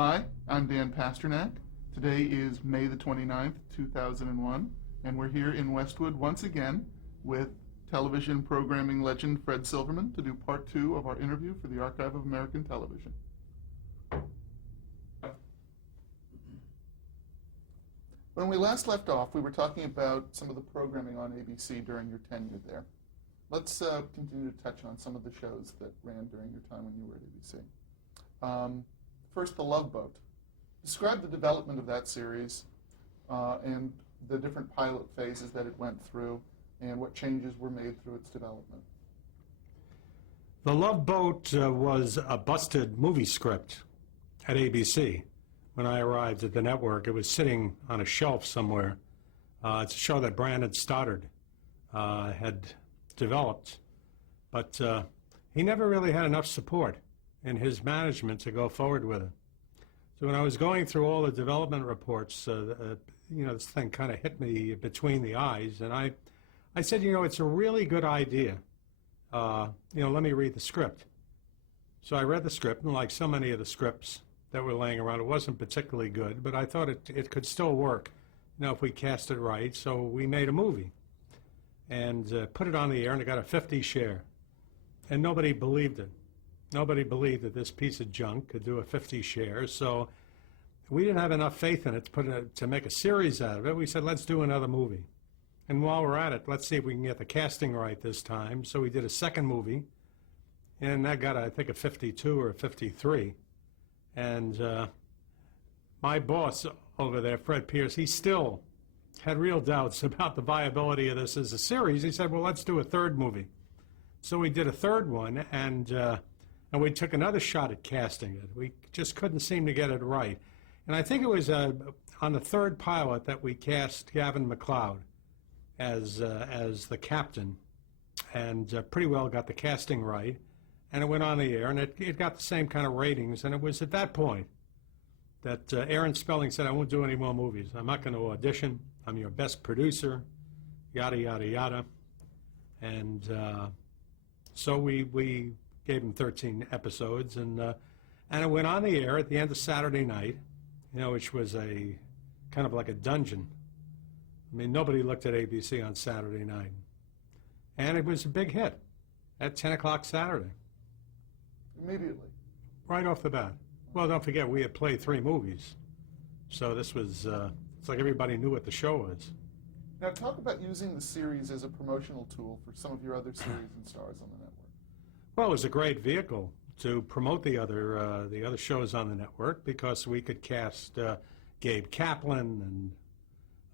Hi, I'm Dan Pasternak. Today is May the 29th, 2001, and we're here in Westwood once again with television programming legend Fred Silverman to do part 2 of our interview for the Archive of American Television. When we last left off, we were talking about some of the programming on ABC during your tenure there. Let's continue to touch on some of the shows that ran during your time when you were at ABC. First, The Love Boat. Describe the development of that series and the different pilot phases that it went through and what changes were made through its development. The Love Boat was a busted movie script at ABC. When I arrived at the network, it was sitting on a shelf somewhere. It's a show that Brandon Stoddard had developed, but he never really had enough support in his management to go forward with it. So when I was going through all the development reports, this thing kind of hit me between the eyes, and I said, it's a really good idea. Let me read the script. So I read the script, and like so many of the scripts that were laying around, it wasn't particularly good, but I thought it could still work, if we cast it right. So we made a movie and put it on the air, and it got a 50 share. And nobody believed it. Nobody believed that this piece of junk could do a 50 share, so we didn't have enough faith in it to make a series out of it. We said, let's do another movie. And while we're at it, let's see if we can get the casting right this time. So we did a second movie, and that got, I think, a 52 or a 53. And my boss over there, Fred Pierce, he still had real doubts about the viability of this as a series. He said, well, let's do a third movie. So we did a third one, and we took another shot at casting it. We just couldn't seem to get it right. And I think it was on the third pilot that we cast Gavin MacLeod as the captain, and pretty well got the casting right. And it went on the air, and it got the same kind of ratings. And it was at that point that Aaron Spelling said, I won't do any more movies. I'm not going to audition. I'm your best producer, yada, yada, yada. And so we gave him 13 episodes, and it went on the air at the end of Saturday night, which was a kind of like a dungeon. I mean, nobody looked at ABC on Saturday night. And it was a big hit at 10 o'clock Saturday. Immediately? Right off the bat. Well, don't forget, we had played 3 movies. So this was, it's like everybody knew what the show was. Now talk about using the series as a promotional tool for some of your other series and stars on the network. Well, it was a great vehicle to promote the other shows on the network, because we could cast Gabe Kaplan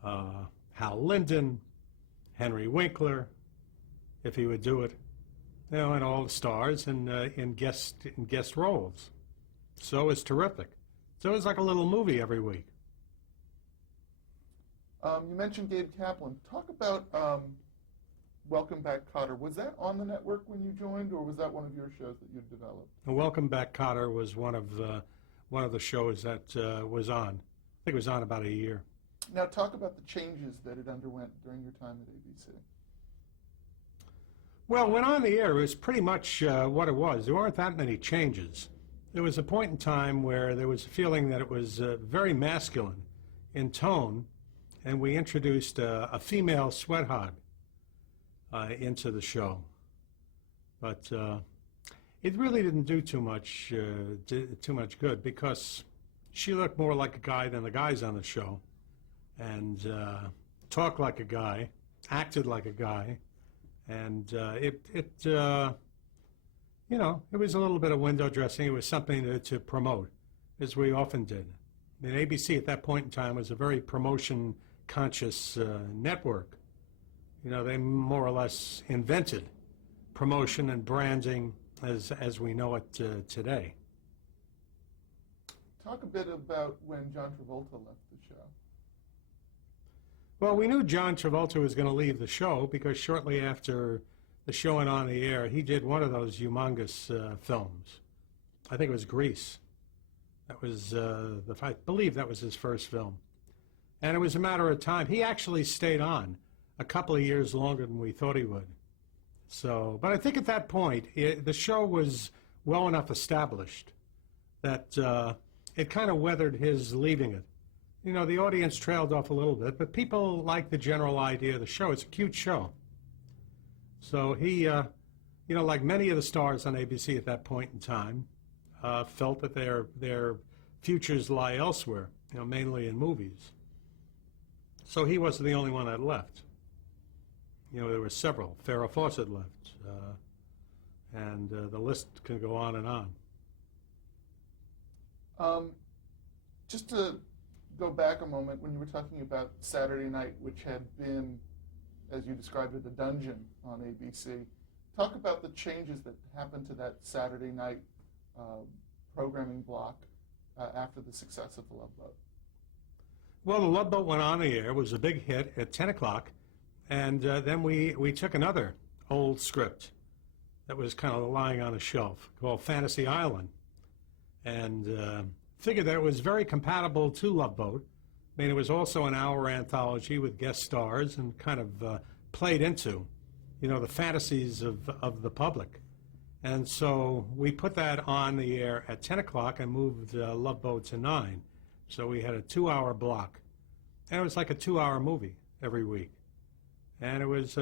and Hal Linden, Henry Winkler, if he would do it, and all the stars in guest roles. So it was terrific. So it was like a little movie every week. You mentioned Gabe Kaplan. Talk about Welcome Back, Kotter. Was that on the network when you joined, or was that one of your shows that you developed? Welcome Back, Kotter was one of the shows that was on. I think it was on about a year. Now talk about the changes that it underwent during your time at ABC. Well, when on the air, it was pretty much what it was. There weren't that many changes. There was a point in time where there was a feeling that it was very masculine in tone, and we introduced a female sweat hog into the show. But it really didn't do too much good, because she looked more like a guy than the guys on the show, and talked like a guy, acted like a guy, and it was a little bit of window dressing. It was something to promote, as we often did. I mean, ABC at that point in time was a very promotion-conscious network. They more or less invented promotion and branding as we know it today. Talk a bit about when John Travolta left the show. Well, we knew John Travolta was going to leave the show, because shortly after the show went on the air, he did one of those humongous films. I think it was Grease. That was, I believe that was his first film. And it was a matter of time. He actually stayed on a couple of years longer than we thought he would. So, but I think at that point, the show was well enough established that it kind of weathered his leaving it. You know, the audience trailed off a little bit, but people liked the general idea of the show. It's a cute show. So he, you know, like many of the stars on ABC at that point in time, felt that their futures lie elsewhere, you know, mainly in movies. So he wasn't the only one that left. You know, there were several. Farrah Fawcett left, and the list can go on and on. Just to go back a moment, when you were talking about Saturday Night, which had been, as you described it, a dungeon on ABC, talk about the changes that happened to that Saturday night programming block after the success of The Love Boat. Well, The Love Boat went on the air. It was a big hit at 10 o'clock. And then we took another old script that was kind of lying on a shelf called Fantasy Island. And figured that it was very compatible to Love Boat. I mean, it was also an hour anthology with guest stars and kind of played into, you know, the fantasies of the public. And so we put that on the air at 10 o'clock and moved Love Boat to 9. So we had a 2-hour block. And it was like a 2-hour movie every week. And it was,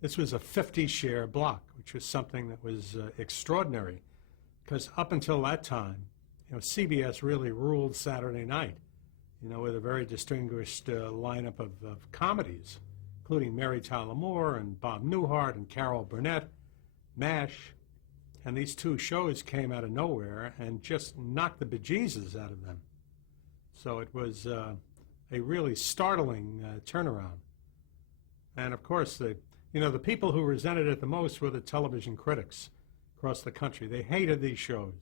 this was a 50-share block, which was something that was extraordinary. Because up until that time, you know, CBS really ruled Saturday night, you know, with a very distinguished lineup of comedies, including Mary Tyler Moore and Bob Newhart and Carol Burnett, MASH. And these two shows came out of nowhere and just knocked the bejesus out of them. So it was a really startling turnaround. And of course, the people who resented it the most were the television critics across the country. They hated these shows.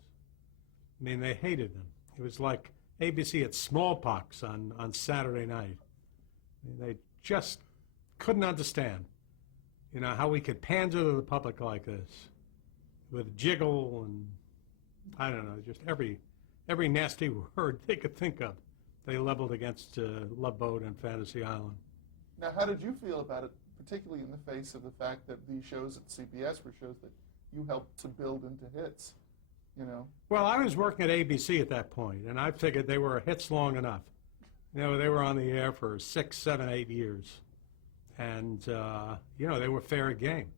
I mean, they hated them. It was like ABC had smallpox on Saturday night. I mean, they just couldn't understand, you know, how we could pander to the public like this with jiggle and, I don't know, just every nasty word they could think of. They leveled against Love Boat and Fantasy Island. Now, how did you feel about it, particularly in the face of the fact that these shows at CBS were shows that you helped to build into hits, you know? Well, I was working at ABC at that point, and I figured they were hits long enough. You know, they were on the air for 6, 7, 8 years. And, you know, they were fair game.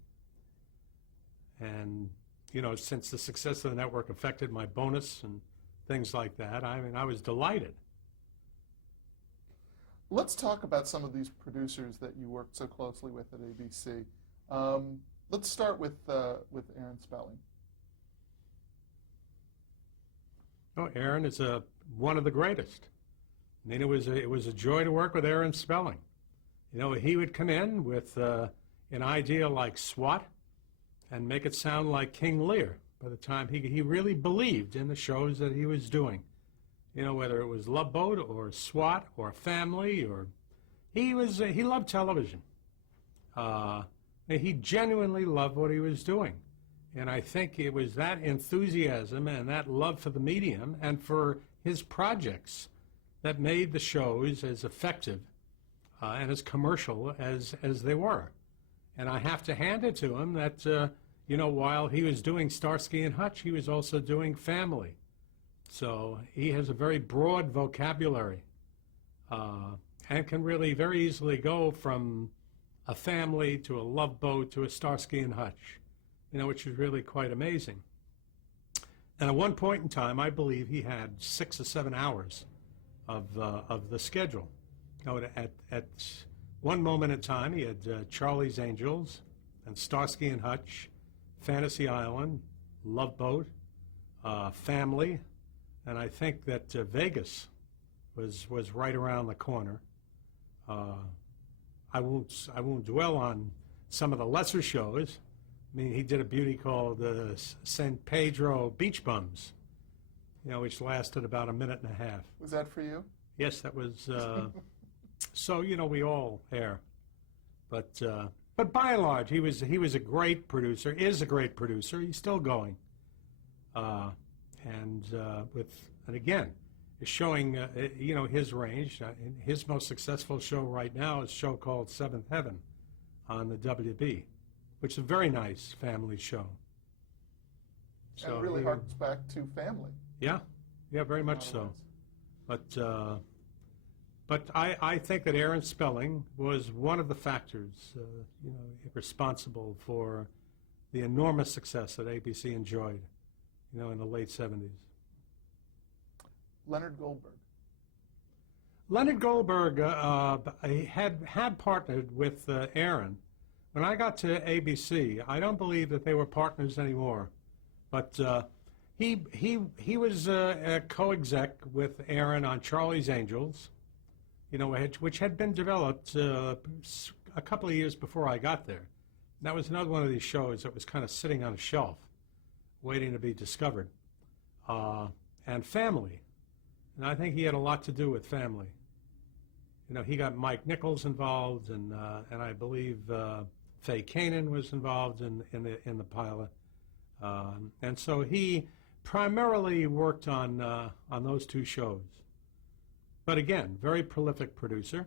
And, you know, since the success of the network affected my bonus and things like that, I mean, I was delighted. Let's talk about some of these producers that you worked so closely with at ABC. Let's start with Aaron Spelling. Oh, Aaron is one of the greatest. I mean, it was a joy to work with Aaron Spelling. You know, he would come in with an idea like SWAT and make it sound like King Lear by the time he really believed in the shows that he was doing. You know, whether it was Love Boat or SWAT or Family, or he loved television. He genuinely loved what he was doing. And I think it was that enthusiasm and that love for the medium and for his projects that made the shows as effective and as commercial as they were. And I have to hand it to him that, you know, while he was doing Starsky and Hutch, he was also doing Family. So he has a very broad vocabulary and can really very easily go from a Family to a Love Boat to a Starsky and Hutch, you know, which is really quite amazing. And at one point in time, I believe he had 6 or 7 hours of the schedule. You know, at one moment in time, he had Charlie's Angels and Starsky and Hutch, Fantasy Island, Love Boat, Family, and I think that Vegas was right around the corner. I won't dwell on some of the lesser shows. I mean, he did a beauty called San Pedro Beach Bums, you know, which lasted about a minute and a half. Was that for you? Yes, that was. So, you know, we all err, but by and large, he was a great producer. Is a great producer. He's still going, and again, is showing you know, his range. His most successful show right now is a show called Seventh Heaven on the WB, which is a very nice family show. So and it really harks back to Family. Yeah, Yeah, very much so. But I think that Aaron Spelling was one of the factors, responsible for the enormous success that ABC enjoyed, in the late 70s. Leonard Goldberg. Leonard Goldberg had partnered with Aaron. When I got to ABC, I don't believe that they were partners anymore, but he was a co-exec with Aaron on Charlie's Angels, which had been developed a couple of years before I got there. That was another one of these shows that was kind of sitting on a shelf, waiting to be discovered. And Family, and I think he had a lot to do with Family. He got Mike Nichols involved, and I believe Faye Kanan was involved in the pilot, and so he primarily worked on those two shows. But again, very prolific producer.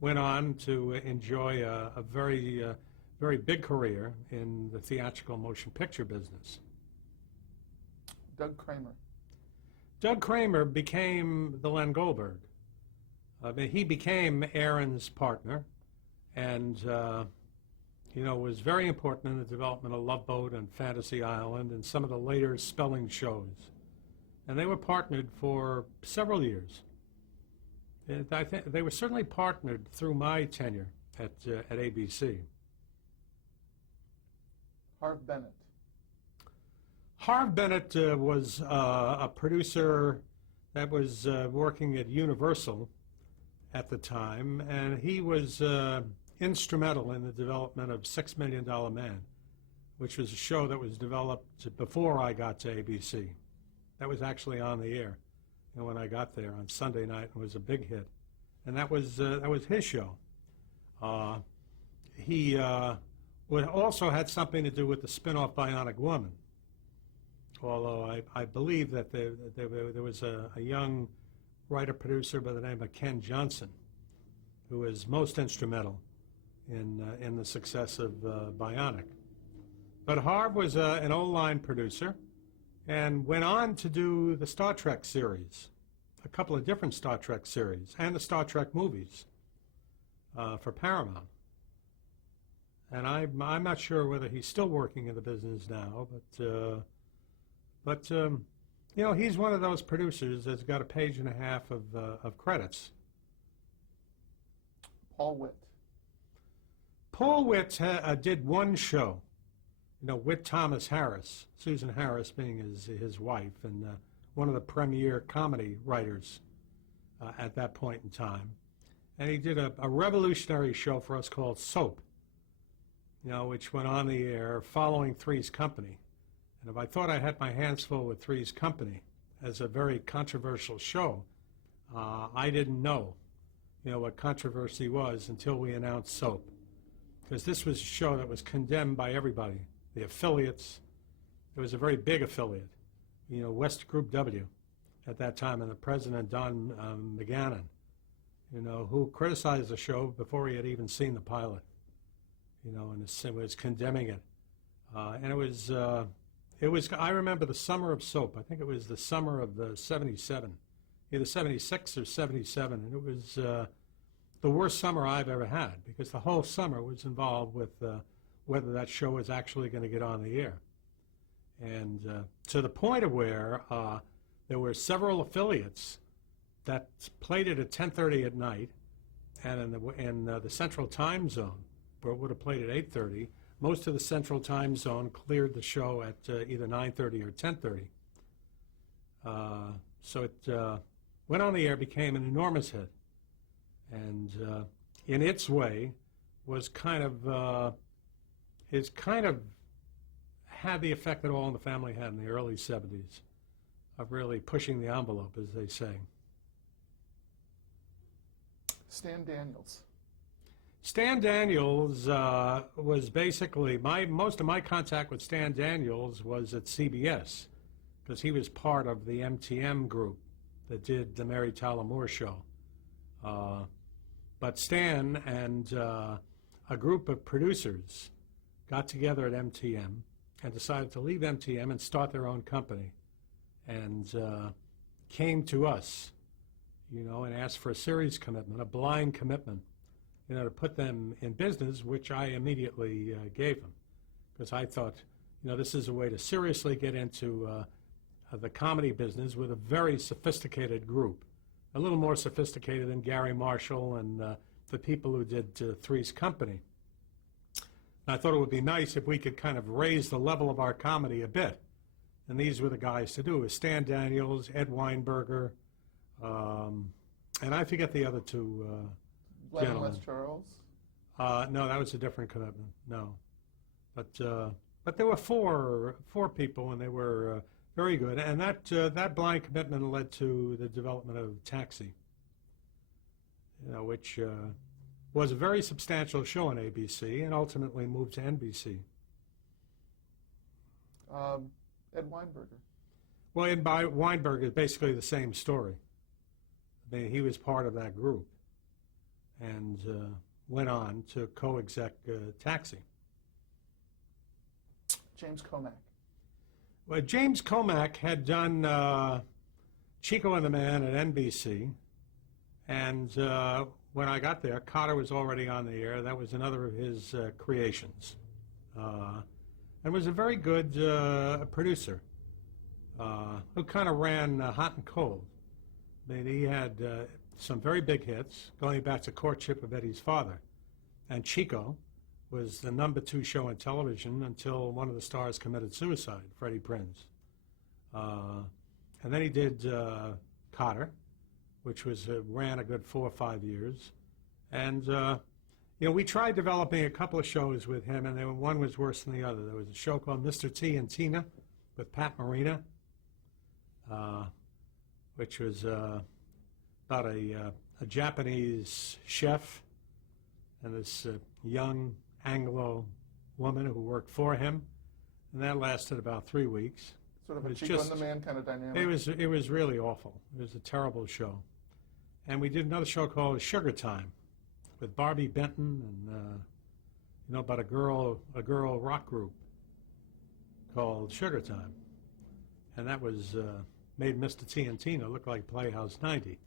Went on to enjoy a very big career in the theatrical motion picture business. Doug Kramer. Doug Kramer became the Len Goldberg. He became Aaron's partner, and was very important in the development of Love Boat and Fantasy Island and some of the later Spelling shows. And they were partnered for several years. And I think they were certainly partnered through my tenure at ABC. Harv Bennett. Harv Bennett was a producer that was working at Universal at the time, and he was instrumental in the development of $6 Million Man, which was a show that was developed before I got to ABC. That was actually on the air when I got there on Sunday night, and was a big hit. And that was his show. He also had something to do with the spin-off Bionic Woman, although I believe that there was a young writer-producer by the name of Ken Johnson who was most instrumental in the success of Bionic. But Harv was an old-line producer and went on to do the Star Trek series, a couple of different Star Trek series, and the Star Trek movies for Paramount. And I'm not sure whether he's still working in the business now, but he's one of those producers that's got a page and a half of credits. Paul Witt. Paul Witt did one show, with Thomas Harris, Susan Harris being his wife, and one of the premier comedy writers at that point in time. And he did a revolutionary show for us called Soap, which went on the air following Three's Company. And if I thought I had my hands full with Three's Company as a very controversial show, I didn't know, what controversy was until we announced Soap. Because this was a show that was condemned by everybody. The affiliates, it was a very big affiliate, West Group W at that time, and the president, Don McGannon, who criticized the show before he had even seen the pilot, and was condemning it. And it was, I remember the summer of Soap. I think it was the summer of 77, either 76 or 77, and it was the worst summer I've ever had, because the whole summer was involved with whether that show was actually going to get on the air. And to the point of where there were several affiliates that played it at 10:30 at night, and in the Central Time Zone, where it would have played at 8:30, most of the Central Time Zone cleared the show at either 9:30 or 10:30. So it went on the air, became an enormous hit, and in its way was kind of had the effect that All in the Family had in the early 70s of really pushing the envelope, as they say. Stan Daniels. Stan Daniels was basically, most of my contact with Stan Daniels was at CBS, because he was part of the MTM group that did the Mary Tyler Moore Show. But Stan and a group of producers got together at MTM and decided to leave MTM and start their own company. and came to us, and asked for a series commitment, a blind commitment, to put them in business, which I immediately gave them, because I thought, this is a way to seriously get into the comedy business with a very sophisticated group, a little more sophisticated than Gary Marshall and the people who did Three's Company. And I thought it would be nice if we could kind of raise the level of our comedy a bit. And these were the guys to do it, Stan Daniels, Ed Weinberger, and I forget the other two gentlemen. Charles? No, that was a different commitment, no. But there were four people, and they were very good. And that blind commitment led to the development of Taxi, which was a very substantial show on ABC and ultimately moved to NBC. Ed Weinberger. Well, Ed Weinberger is basically the same story. I mean, he was part of that group and went on to co-exec Taxi. James Comack. Well, James Comack had done Chico and the Man at NBC, and when I got there, Kotter was already on the air. That was another of his creations, and was a very good producer who kind of ran hot and cold. I mean, he had some very big hits, going back to Courtship of Eddie's Father, and Chico was the #2 show on television until one of the stars committed suicide, Freddie Prinze. And then he did Kotter, which ran a good 4 or 5 years. And, we tried developing a couple of shows with him, and one was worse than the other. There was a show called Mr. T and Tina with Pat Morita, which was about a Japanese chef and this young Anglo woman who worked for him, and that lasted about 3 weeks. Sort of a Chico and the Man kind of dynamic. It was really awful. It was a terrible show. And we did another show called Sugar Time with Barbie Benton and about a girl rock group called Sugar Time, and that was made Mr. T and Tina look like Playhouse 90,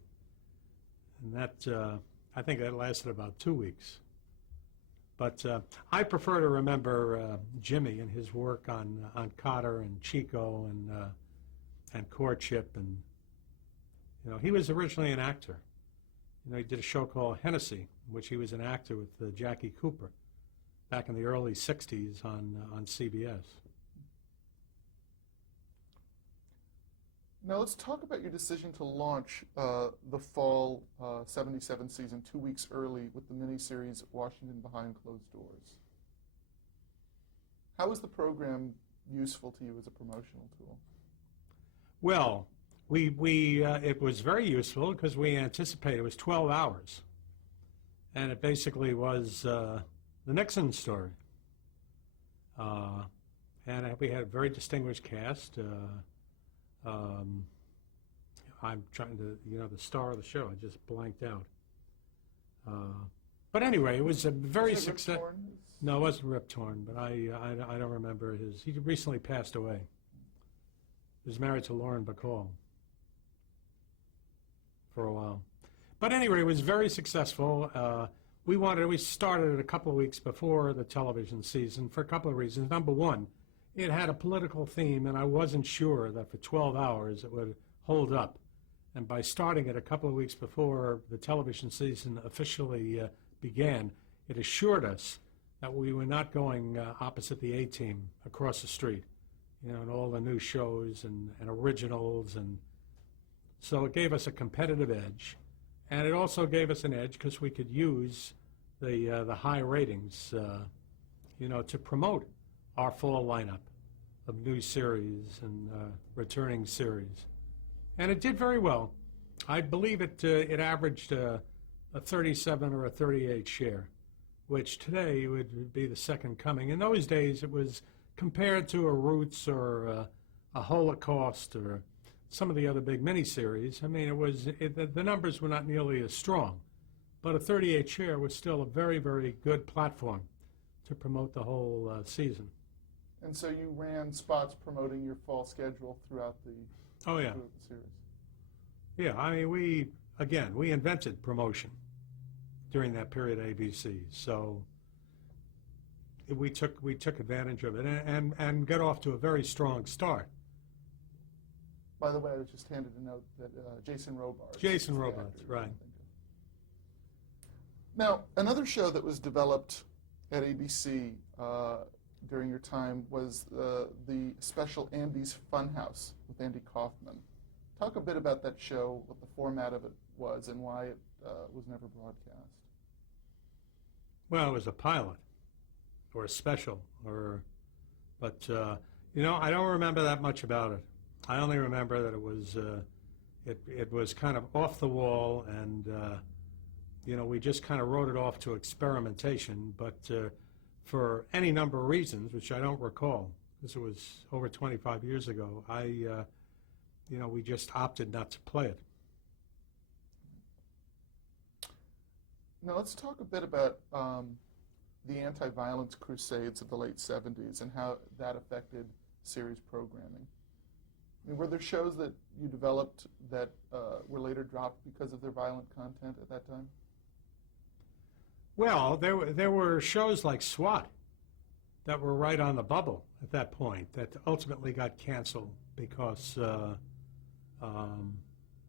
and that I think that lasted about 2 weeks. But I prefer to remember Jimmy and his work on Kotter and Chico and Courtship, and he was originally an actor. He did a show called Hennessy, in which he was an actor with Jackie Cooper back in the early '60s on CBS. Now let's talk about your decision to launch the fall '77 season 2 weeks early with the miniseries Washington Behind Closed Doors. How was the program useful to you as a promotional tool? Well, it was very useful because we anticipated it was 12 hours, and it basically was the Nixon story. And we had a very distinguished cast. I'm trying to, the star of the show, I just blanked out. But anyway, it was a very successful. No, it wasn't Rip Torn, but I don't remember his. He recently passed away. He was married to Lauren Bacall for a while. But anyway, it was very successful. We started it a couple of weeks before the television season for a couple of reasons. Number one, it had a political theme, and I wasn't sure that for 12 hours it would hold up. And by starting it a couple of weeks before the television season officially began, it assured us that we were not going opposite the A-Team across the street, and all the new shows and originals. And so it gave us a competitive edge. And it also gave us an edge because we could use the high ratings, to promote our fall lineup of new series and returning series. And it did very well. I believe it averaged a 37 or a 38 share, which today would be the second coming. In those days, it was compared to a Roots or a Holocaust or some of the other big miniseries. I mean, the numbers were not nearly as strong, but a 38 share was still a very, very good platform to promote the whole season. And so you ran spots promoting your fall schedule throughout the, Oh, yeah. throughout the series. Yeah, I mean, we invented promotion during that period at ABC. So we took advantage of it and got off to a very strong start. By the way, I was just handed a note that Jason Robards. Jason is the Robards, actor right. I think of. Now, another show that was developed at ABC during your time was the special Andy's Funhouse with Andy Kaufman. Talk a bit about that show, what the format of it was, and why it was never broadcast. Well, it was a pilot or a special, but you know, I don't remember that much about it. I only remember that it was kind of off the wall, and you know, we just kind of wrote it off to experimentation, but for any number of reasons, which I don't recall, because it was over 25 years ago, you know, we just opted not to play it. Now let's talk a bit about the anti-violence crusades of the late 70s and how that affected series programming. I mean, were there shows that you developed that were later dropped because of their violent content at that time? Well, there were shows like SWAT that were right on the bubble at that point that ultimately got canceled because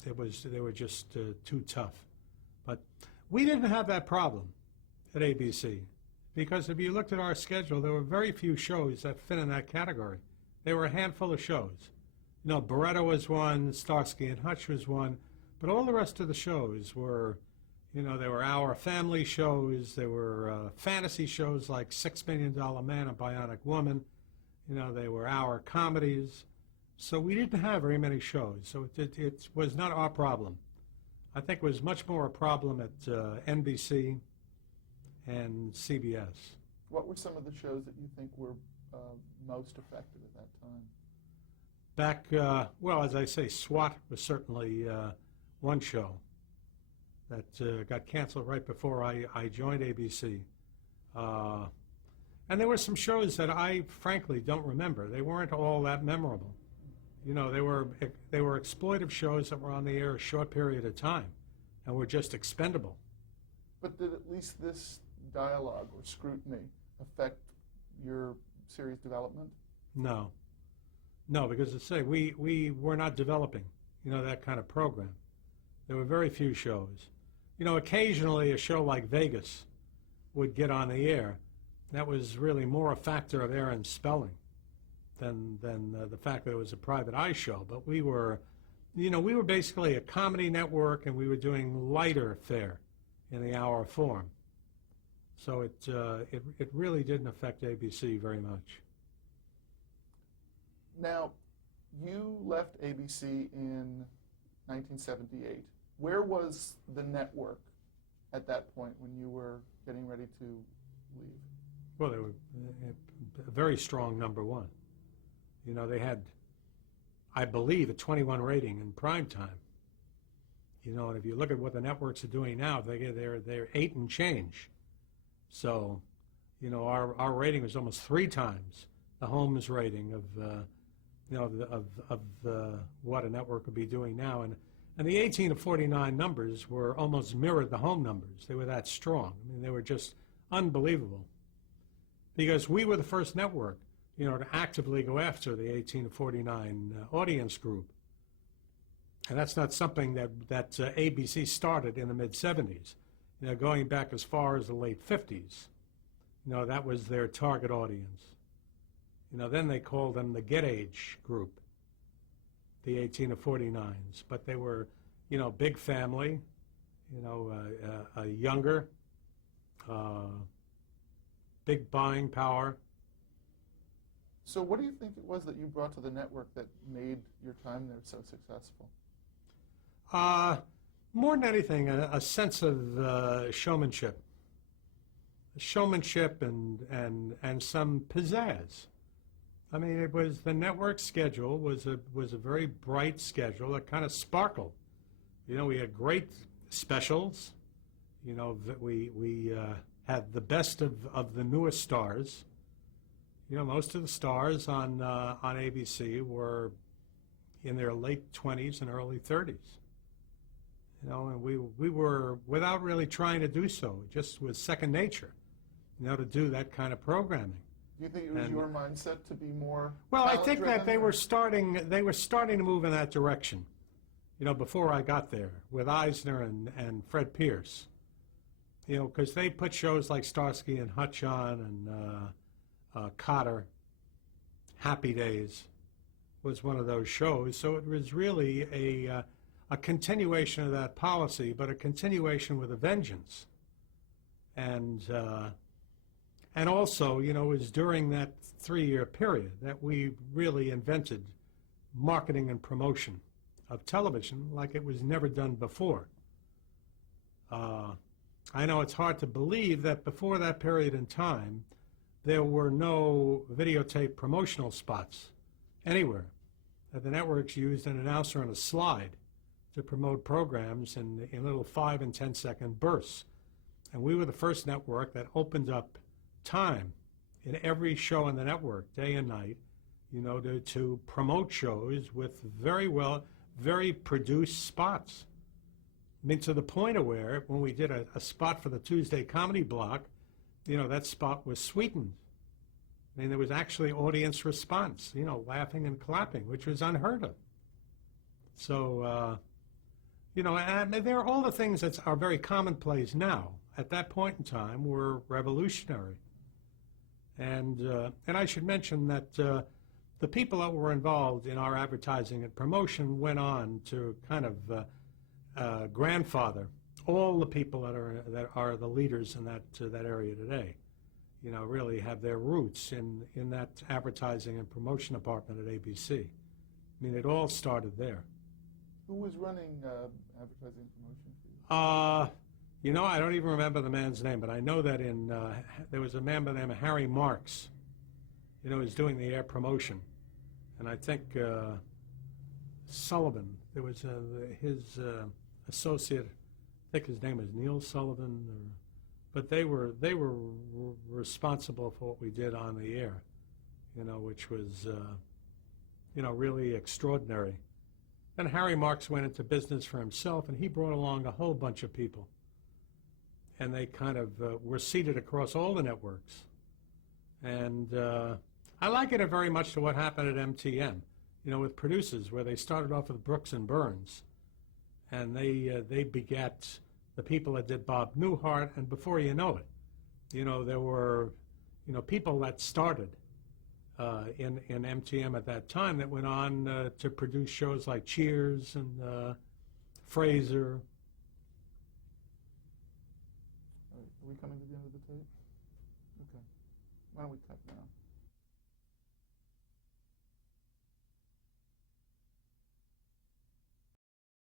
they were just too tough. But we didn't have that problem at ABC because if you looked at our schedule, there were very few shows that fit in that category. There were a handful of shows. You know, Baretta was one, Starsky and Hutch was one, but all the rest of the shows were, you know, there were our family shows, there were fantasy shows like $6 Million Man and Bionic Woman, you know, they were our comedies. So we didn't have very many shows, so it was not our problem. I think it was much more a problem at NBC and CBS. What were some of the shows that you think were most effective at that time? Back, well, as I say, SWAT was certainly one show that got canceled right before I joined ABC. And there were some shows that I frankly don't remember. They weren't all that memorable. You know, they were exploitive shows that were on the air a short period of time and were just expendable. But did at least this dialogue or scrutiny affect your series development? No. No, because as I say, we were not developing, you know, that kind of program. There were very few shows. You know, occasionally a show like Vegas would get on the air. That was really more a factor of Aaron Spelling than the fact that it was a private eye show. But we were, you know, we were basically a comedy network, and we were doing lighter fare in the hour form. So it really didn't affect ABC very much. Now, you left ABC in 1978. Where was the network at that point when you were getting ready to leave? Well, they were a very strong number one. You know, they had, I believe, a 21 rating in prime time. You know, and if you look at what the networks are doing now, they're 8 and change. So, you know, our rating was almost 3 times the Holmes rating of you know, of what a network would be doing now. And the 18 to 49 numbers were almost mirrored the home numbers. They were that strong. I mean, they were just unbelievable. Because we were the first network, you know, to actively go after the 18 to 49 audience group. And that's not something that ABC started in the mid-70s. You know, going back as far as the late 50s, you know, that was their target audience. You know, then they called them the Get Age group, the 18 to 49s. But they were, you know, big family, you know, younger, big buying power. So what do you think it was that you brought to the network that made your time there so successful? More than anything, a sense of showmanship. Showmanship and some pizzazz. I mean, it was the network schedule was a very bright schedule that kind of sparkled. You know, we had great specials. You know, we had the best of the newest stars. most of the stars on ABC were in their late 20s and early 30s. And we were, without really trying to do so, it just was second nature, to do that kind of programming. Do you think it was your mindset to be more Well, I think talent-driven, that they were starting to move in that direction, before I got there, with Eisner and Fred Pierce. Because they put shows like Starsky and Hutch on, and Kotter, Happy Days was one of those shows. So it was really a continuation of that policy, but a continuation with a vengeance. And also, it was during that 3-year period that we really invented marketing and promotion of television like it was never done before. I know it's hard to believe that before that period in time, there were no videotape promotional spots anywhere. That the networks used an announcer on a slide to promote programs in little 5 and 10-second bursts. And we were the first network that opened up time in every show on the network, day and night, to promote shows with very produced spots. I mean, to the point of where, when we did a spot for the Tuesday comedy block, that spot was sweetened. I mean, there was actually audience response, laughing and clapping, which was unheard of. So, and there are all the things that are very commonplace now. At that point in time, were revolutionary. And I should mention that the people that were involved in our advertising and promotion went on to kind of grandfather all the people that are the leaders in that area today. Really have their roots in that advertising and promotion department at ABC. I mean, it all started there. Who was running advertising and promotion for you? I don't even remember the man's name, but I know that there was a man by the name of Harry Marks, was doing the air promotion. And I think Sullivan, there was his associate, I think his name was Neil Sullivan, but they were responsible for what we did on the air, which was, really extraordinary. And Harry Marks went into business for himself, and he brought along a whole bunch of people. And they kind of were seated across all the networks. And I liken it very much to what happened at MTN, with producers, where they started off with Brooks and Burns. And they begat the people that did Bob Newhart, and before you know it, there were, people that started in MTM at that time that went on to produce shows like Cheers and Frasier. Are we coming to the end of the tape? Okay. Why don't we cut now?